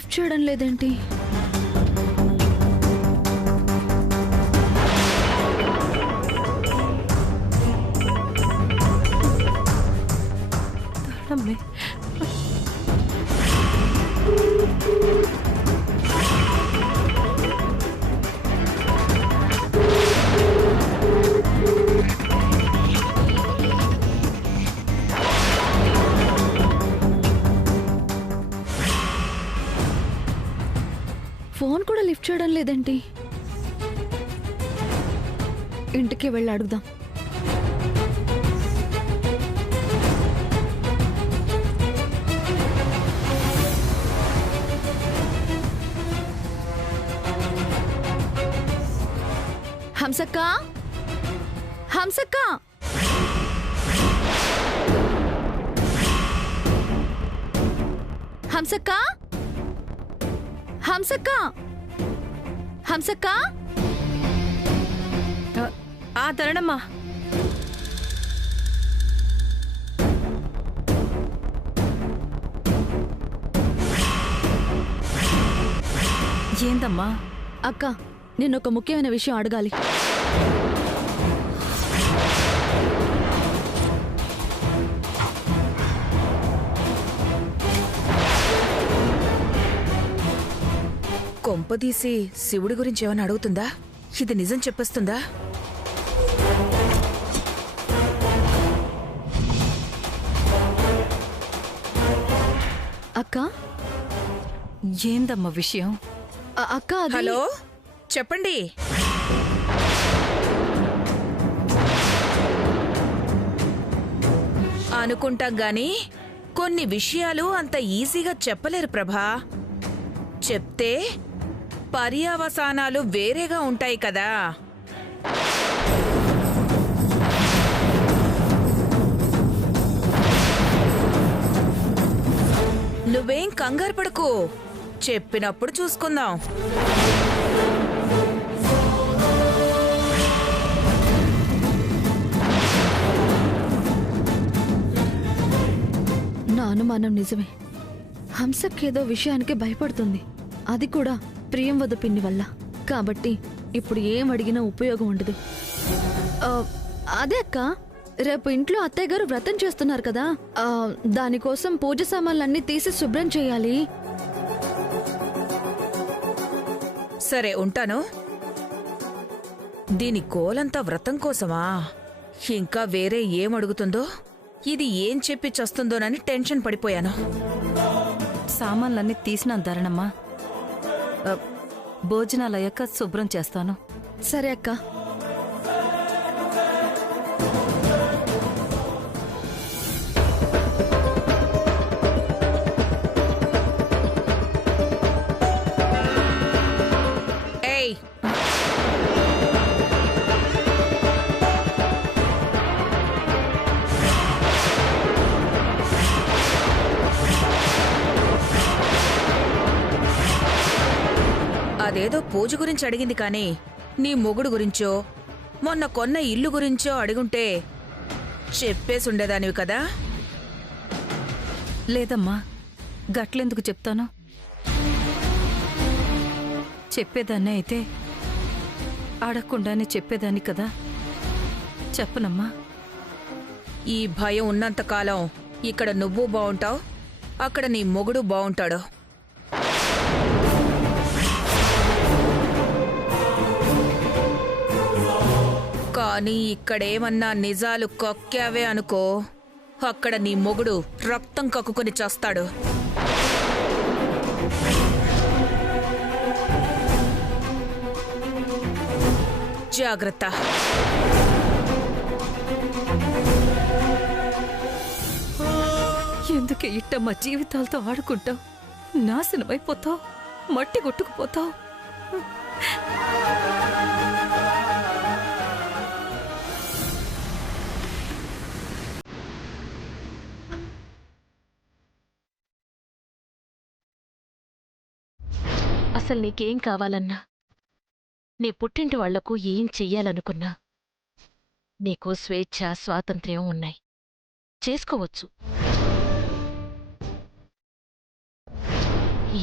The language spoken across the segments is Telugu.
లిఫ్ట్ చేయడం లేదేంటి? ఫోన్ కూడా లిఫ్ట్ చేయడం లేదేంటి? ఇంటికి వెళ్ళి అడుగుదాం. హంసక్క, హంసక్క, హంసక్క, హంసక్క, హంసక్క. తరణమ్మా, ఏందమ్మా? అక్క, నిన్నొక ముఖ్యమైన విషయం అడగాలి. కొంపదీసి శివుడి గురించి ఏమైనా అడుగుతుందా? ఇది నిజం చెప్పేస్తుందా? అక్క, ఏందమ్మా విషయం? అక్క, హలో, చెప్పండి. అనుకుంటాం గాని కొన్ని విషయాలు అంత ఈజీగా చెప్పలేరు ప్రభా. చెప్తే పర్యవసానాలు వేరేగా ఉంటాయి కదా. నువ్వేం కంగారు పడకు, చెప్పినప్పుడు చూసుకుందాం. నా అనుమానం నిజమే. హంసకేదో విషయానికి భయపడుతుంది, అది కూడా ప్రియంవద పిన్ని వల్ల. కాబట్టి ఇప్పుడు ఏం అడిగినా ఉపయోగం ఉండదు. అదే అక్క, రేపు ఇంట్లో అత్తయ్య గారు వ్రతం చేస్తున్నారు కదా, దానికోసం పూజ సామాన్లన్నీ తీసి శుభ్రం చేయాలి. సరే, ఉంటాను. దీని గోలంతా వ్రతం కోసమా? ఇంకా వేరే ఏం అడుగుతుందో, ఇది ఏం చెప్పి చస్తుందోనని టెన్షన్ పడిపోయాను. సామాన్లన్నీ తీసినాను ధరణమ్మా. భోజనాలయ్యాక శుభ్రం చేస్తాను. సరే అక్క. ఏయ్, అదేదో పూజ గురించి అడిగింది కానీ నీ మొగుడు గురించో మొన్న కొన్న ఇల్లు గురించో అడుగుంటే చెప్పేసుండేదానివి కదా. లేదమ్మా, గట్లెందుకు చెప్తాను? చెప్పేదాన్నే అయితే అడగకుండానే చెప్పేదాన్ని కదా. చెప్పనమ్మా. ఈ భయం ఉన్నంతకాలం ఇక్కడ నువ్వు బావుంటావు, అక్కడ నీ మొగుడు బావుంటాడు. కానీ ఇక్కడేమన్నా నిజాలు కక్కావే అనుకో, అక్కడ నీ మొగుడు రక్తం కక్కుకొని చేస్తాడు. జాగ్రత్త. ఎందుకే ఇట్ట మా జీవితాలతో ఆడుకుంటావు? నాశనమైపోతావు, మట్టి కొట్టుకుపోతావు. అసలు నీకేం కావాలన్నా, నీ పుట్టింటి వాళ్లకు ఏం చెయ్యాలనుకున్నా నీకు స్వేచ్ఛ, స్వాతంత్ర్యం ఉన్నాయి, చేసుకోవచ్చు.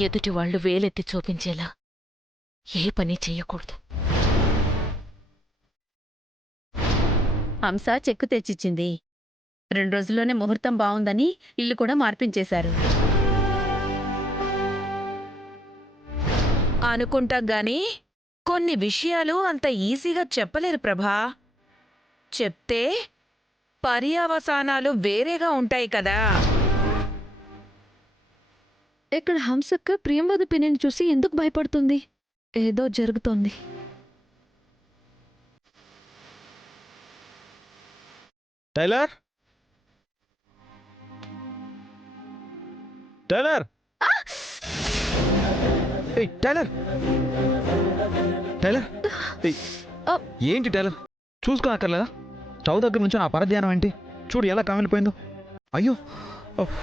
ఎదుటి వాళ్ళు వేలెత్తి చూపించేలా ఏ పని చెయ్యకూడదు. హంస చెక్కు తెచ్చిచ్చింది. 2 రోజుల్లోనే ముహూర్తం బావుందని ఇల్లు కూడా మార్పించేశారు. అనుకుంటా గాని కొన్ని విషయాలు అంత ఈజీగా చెప్పలేరు ప్రభా. చెప్తే పర్యవసానాలు వేరేగా ఉంటాయి కదా. ఇక్కడ హంసక్క ప్రియంవద పిన్నిని చూసి ఎందుకు భయపడుతుంది? ఏదో జరుగుతోంది. టైలర్, టైలర్, ఏయ్ టైలర్, టైలర్, ఏయ్, ఏంటి టైలర్? చూసుకోనక్కర్లేదా? స్టవ్ దగ్గర నుంచి ఆ పరధ్యానం ఏంటి? చూడు ఎలా కామిలిపోయిందో. అయ్యో, ఉఫ్.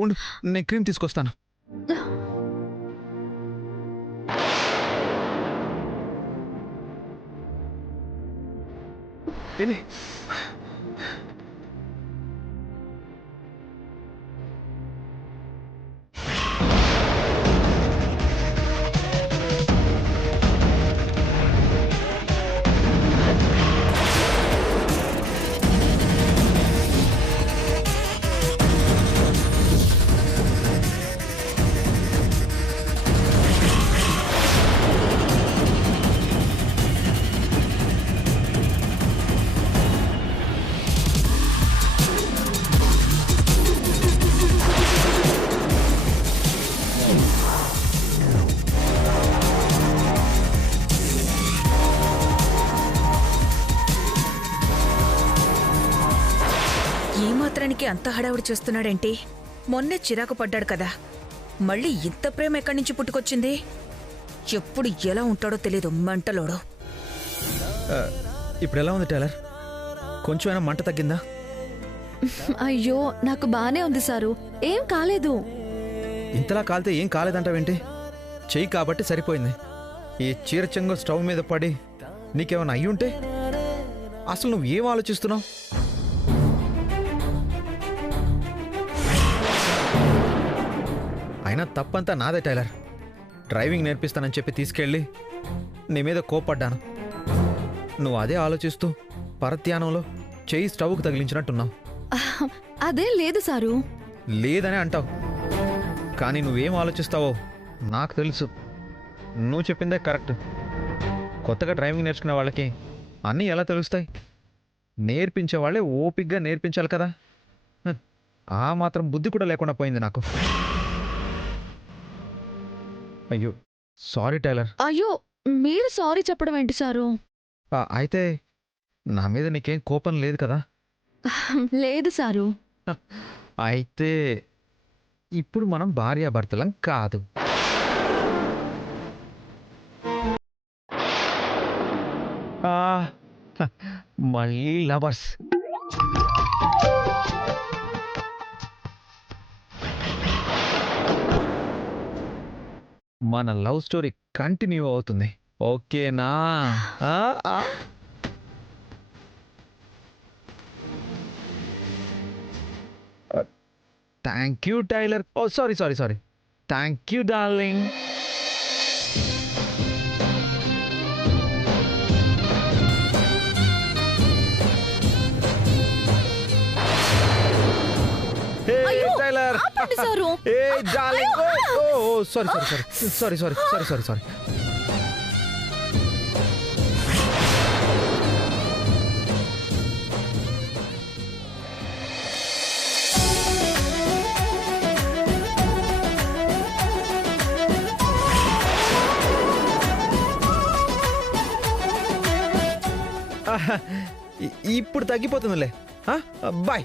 ఉండు, నేను క్రీమ్ తీసుకొస్తాను. ఏంది? ఈ మాత్రానికి అంత హడావుడి చేస్తున్నాడేంటి? మొన్నే చిరాకు పడ్డాడు కదా, మళ్ళీ ఇంత ప్రేమ ఎక్కడి నుంచి పుట్టుకొచ్చింది? ఎప్పుడు ఎలా ఉంటాడో తెలీదు మంటలోడు. ఇప్పుడు ఎలా ఉంది టైలర్? కొంచెమైనా మంట తగ్గిందా? అయ్యో, నాకు బానే ఉంది సారు, ఏం కాలేదు. ఇంతలా కాలితే ఏం కాలేదంటావేంటి? చెయ్యి కాబట్టి సరిపోయింది. ఈ చీర చెంగు స్టవ్ మీద పడి నీకేమైనా అయ్యుంటే? అసలు నువ్వు ఏం ఆలోచిస్తున్నావు? అయినా తప్పంతా నాదే టైలర్. డ్రైవింగ్ నేర్పిస్తానని చెప్పి తీసుకెళ్ళి నీ మీద కోప్పడ్డాను. నువ్వు అదే ఆలోచిస్తూ పరధ్యానంలో చెయ్యి స్టవ్కు తగిలించినట్టున్నావు. అదేం లేదు సారు. లేదని అంటావు, కానీ నువ్వేం ఆలోచిస్తావో నాకు తెలుసు. నువ్వు చెప్పిందే కరెక్ట్. కొత్తగా డ్రైవింగ్ నేర్చుకునే వాళ్ళకి అన్నీ ఎలా తెలుస్తాయి? నేర్పించే వాళ్ళే ఓపిగ్గా నేర్పించాలి కదా. ఆ మాత్రం బుద్ధి కూడా లేకుండా పోయింది నాకు. అయ్యో సారీ టైలర్. అయ్యో, మీరు సారీ చెప్పడం ఏంటి సారు? అయితే నా మీద నీకేం కోపం లేదు కదా? లేదు సారు. అయితే ఇప్పుడు మనం భార్యాభర్తలం కాదు. మళ్ళీ లవర్స్. మన లవ్ స్టోరీ కంటిన్యూ అవుతుంది, ఓకేనా? Thank you Tyler. Oh sorry sorry sorry. Thank you darling. Tyler, ఆపండి సారు. ఏ darling. Oh sorry sorry sorry sorry sorry sorry sorry. ఇప్పుడు తగ్గిపోతుందిలే. బాయ్.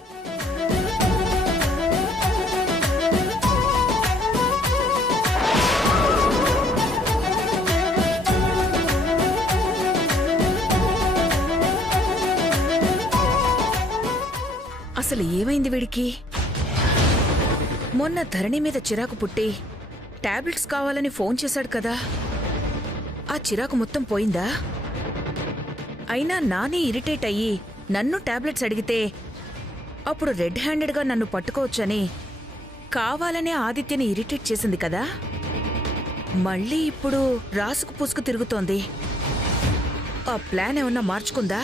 అసలు ఏమైంది వీడికి? మొన్న ధరణి మీద చిరాకు పుట్టి టాబ్లెట్స్ కావాలని ఫోన్ చేశాడు కదా, ఆ చిరాకు మొత్తం పోయిందా? అయినా నానే ఇరిటేట్ అయ్యి నన్ను టాబ్లెట్స్ అడిగితే అప్పుడు రెడ్ హ్యాండెడ్గా నన్ను పట్టుకోవచ్చని కావాలనే ఆదిత్యని ఇరిటేట్ చేసింది కదా. మళ్ళీ ఇప్పుడు రాసుకు పూసుకు తిరుగుతోంది. ఆ ప్లాన్ ఏమన్నా మార్చుకుందా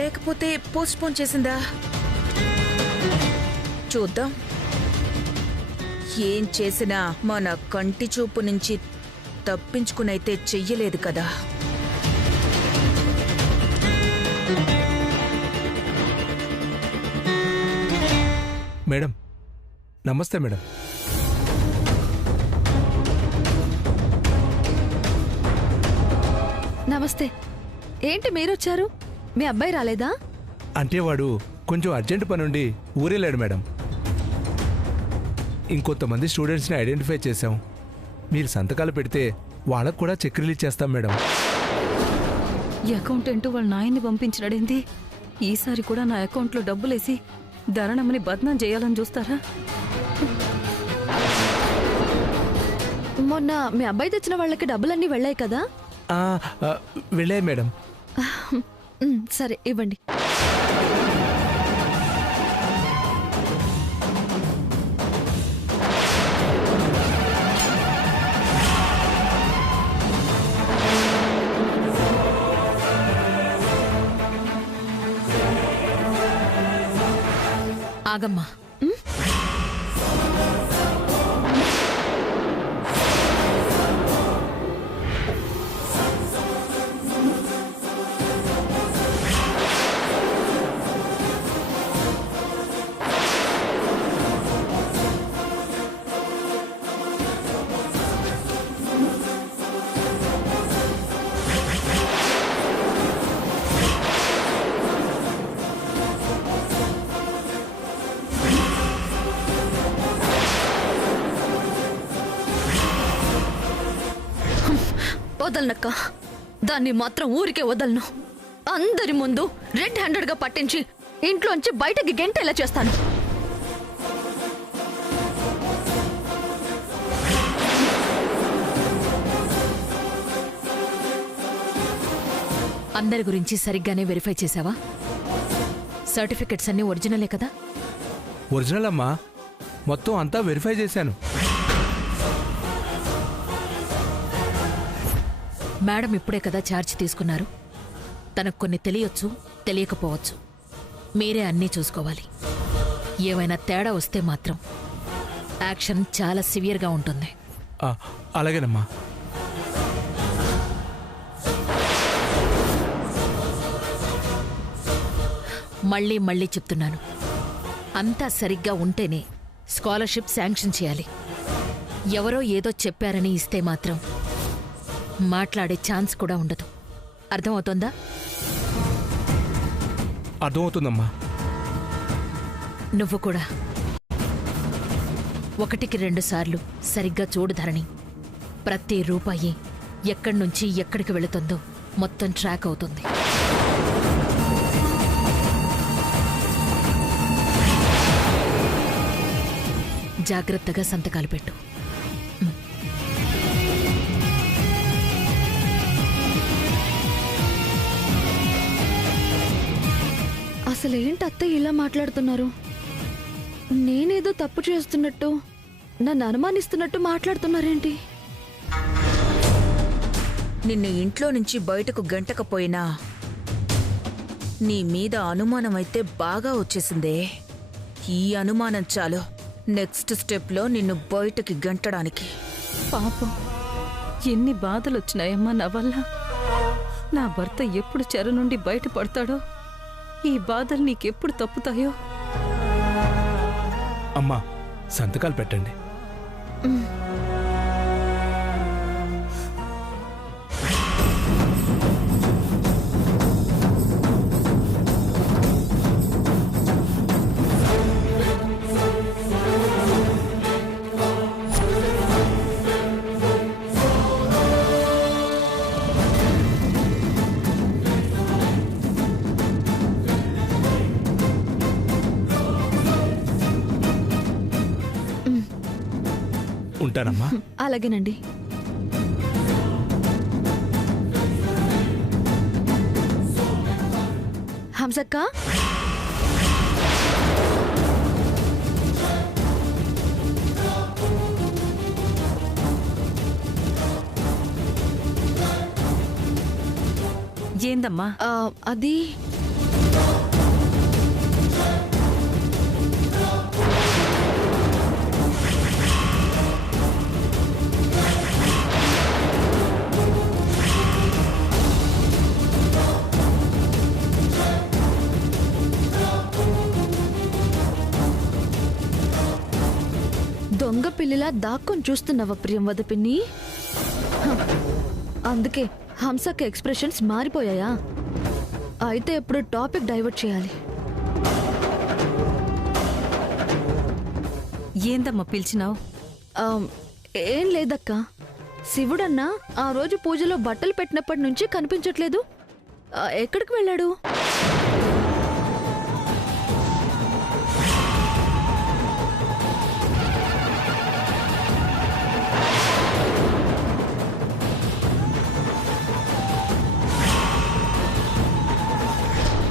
లేకపోతే పోస్ట్పోన్ చేసిందా? చూద్దాం. ఏం చేసినా మన కంటి చూపు నుంచి తప్పించుకునైతే చెయ్యలేదు కదా. మేడం నమస్తే మేడం. నమస్తే. ఏంటి మీరొచ్చారు? మీ అబ్బాయి రాలేదా? అంటే వాడు కొంచెం అర్జెంట్ పనుండి ఊరెళ్ళాడు మేడం. ఇంకొంతమంది స్టూడెంట్స్ని ఐడెంటిఫై చేశాం. మీరు సంతకాలు పెడితే వాళ్ళకు కూడా చెక్ రిలీజ్ చేస్తాం మేడం. ఈ అకౌంటెంట్ వాళ్ళ నాయన్ని పంపించినడేంది? ఈసారి కూడా నా అకౌంట్లో డబ్బులేసి ధరణమ్మని బద్నాం చేయాలని చూస్తారా? మొన్న మీ అబ్బాయి తెచ్చిన వాళ్ళకి డబ్బులన్నీ వెళ్ళాయి కదా? వెళ్ళాయి మేడం. సరే ఇవ్వండి. ఆగమ్మా. వదలనక్క, దాన్ని మాత్రం ఊరికే వదలను. అందరి ముందు రెడ్ హ్యాండెడ్గా పట్టించి ఇంట్లోంచి బయటకి గెంటేలా చేస్తాను. అందరి గురించి సరిగ్గానే వెరిఫై చేసావా? సర్టిఫికెట్స్ అన్నీ ఒరిజినలే కదా? ఒరిజినల్ అమ్మా, మొత్తం అంతా వెరిఫై చేశాను. మేడం ఇప్పుడే కదా ఛార్జ్ తీసుకున్నారు. తనకు కొన్ని తెలియచ్చు, తెలియకపోవచ్చు. మీరే అన్నీ చూసుకోవాలి. ఏమైనా తేడా వస్తే మాత్రం యాక్షన్ చాలా సివియర్గా ఉంటుంది. అలాగేనమ్మా. మళ్ళీ మళ్ళీ చెప్తున్నాను, అంతా సరిగ్గా ఉంటేనే స్కాలర్షిప్ శాంక్షన్ చేయాలి. ఎవరో ఏదో చెప్పారని ఇస్తే మాత్రం మాట్లాడే ఛాన్స్ కూడా ఉండదు. అర్థమవుతోందా? అర్థమవుతుందమ్మా. నువ్వు కూడా 1కి 2 సార్లు సరిగ్గా చూడు ధరణి. ప్రతి రూపాయి ఎక్కడి నుంచి ఎక్కడికి వెళుతుందో మొత్తం ట్రాక్ అవుతుంది. జాగ్రత్తగా సంతకాలు పెట్టు. అసలేంటి అత్తయ్య ఇలా మాట్లాడుతున్నారు? నేనేదో తప్పు చేస్తున్నట్టు, నన్ను అనుమానిస్తున్నట్టు మాట్లాడుతున్నారేంటి? నిన్ను ఇంట్లో నుంచి బయటకు గంటకపోయినా నీ మీద అనుమానమైతే బాగా వచ్చేసిందే. ఈ అనుమానం చాలు నెక్స్ట్ స్టెప్లో నిన్ను బయటకి గంటడానికి. పాపం, ఎన్ని బాధలు వచ్చినాయమ్మా నా వల్ల. నా భర్త ఎప్పుడు చెర నుండి బయటపడతాడో, ఈ బాధలు నీకెప్పుడు తప్పుతాయో. అమ్మా, సంతకాలు పెట్టండి. ఉంటానమ్మా. అలాగేనండి. హంసక్క, ఏందమ్మా? అది దొంగ పిల్లిలా దాక్కుని చూస్తున్నావా ప్రియంవద పిన్ని? అందుకే హంసకి ఎక్స్ప్రెషన్స్ మారిపోయాయా? అయితే ఇప్పుడు టాపిక్ డైవర్ట్ చేయాలి. ఏందమ్మా పిలిచినావు? ఏం లేదక్క, శివుడన్నా ఆ రోజు పూజలో బట్టలు పెట్టినప్పటి నుంచి కనిపించట్లేదు. ఎక్కడికి వెళ్ళాడు?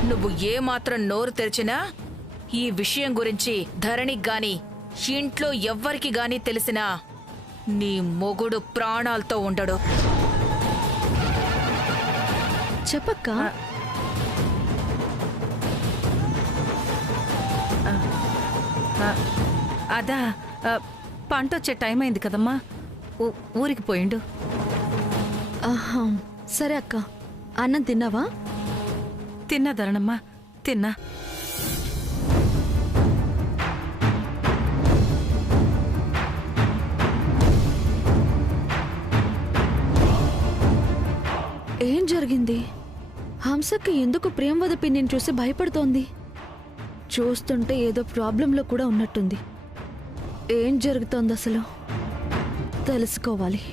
నువ్వు ఏమాత్రం నోరు తెరిచినా ఈ విషయం గురించి ధరణికి గాని ఇంట్లో ఎవ్వరికి గాని తెలిసినా నీ మొగుడు ప్రాణాలతో ఉండడు. చెప్పక్క. అదా, పంట వచ్చే టైం అయింది కదమ్మా, ఊరికి పోయిండు. ఆహా, సరే అక్క. అన్నం తిన్నావా? తిన్నా ధరణమ్మా, తిన్నా. ఏం జరిగింది? హంసకి ఎందుకు ప్రేమవద పిన్నిని చూసి భయపడుతోంది? చూస్తుంటే ఏదో ప్రాబ్లంలో కూడా ఉన్నట్టుంది. ఏం జరుగుతోంది అసలు? తెలుసుకోవాలి.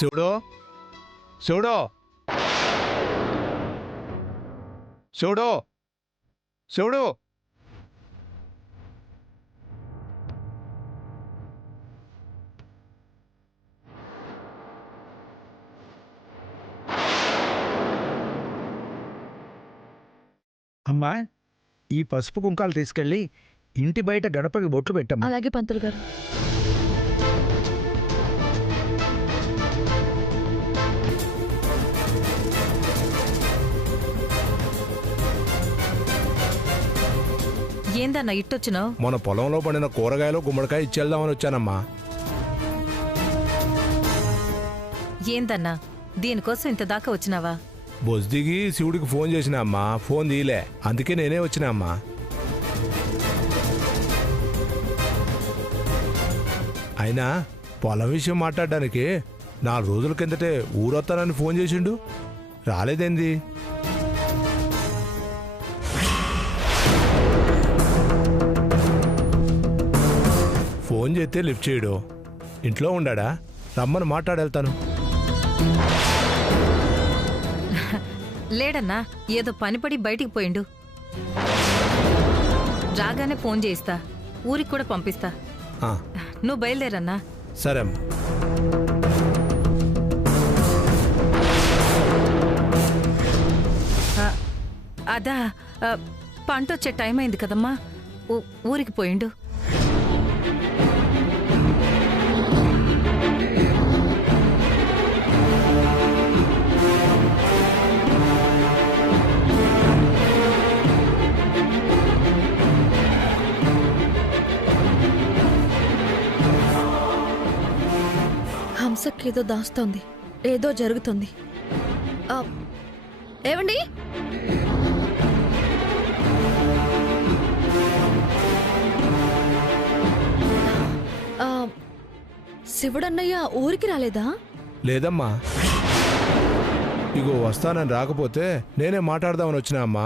శివుడు, శివుడు, శివుడు, శివుడు. అమ్మా, ఈ పసుపు కుంకాలు తీసుకెళ్ళి ఇంటి బయట గడపకి బొట్లు పెట్టమ్మా. అలాగే పంతులు గారు. ఏందన్నా ఇట్టొచ్చినావు? మన పొలంలో పండిన కూరగాయలు గుమ్మడికాయ ఇచ్చేద్దామని వచ్చానమ్మా. ఏందన్నా దీనికోసం ఇంత దాకా వచ్చినావా? బొజ్దిగి శివుడికి ఫోన్ చేసినా అమ్మా, ఫోన్ తీయలే, అందుకే నేనే వచ్చినా అమ్మా. అయినా పొలం విషయం మాట్లాడడానికి 4 రోజుల కిందటే ఊరొత్తానని ఫోన్ చేసిండు, రాలేదేంది? ఫోన్ చేస్తే లిఫ్ట్ చేయడు, ఇంట్లో ఉండాడా? రమ్మని మాట్లాడేళ్తాను. లేడన్నా, ఏదో పనిపడి బయటికి పోయిండు. రాగానే ఫోన్ చేయిస్తా, ఊరికి కూడా పంపిస్తా. ఆ, నువ్వు బయలుదేరన్నా. సరే అమ్మా. అదా పంట వచ్చే టైం అయింది కదమ్మా, ఊరికి పోయిండు. హంసకేదో దాస్తోంది, ఏదో జరుగుతుంది. ఏవండి? శివుడన్నయ్య ఊరికి రాలేదా? లేదమ్మా, ఇగో వస్తానని రాకపోతే నేనే మాట్లాడదామని వచ్చినా అమ్మా.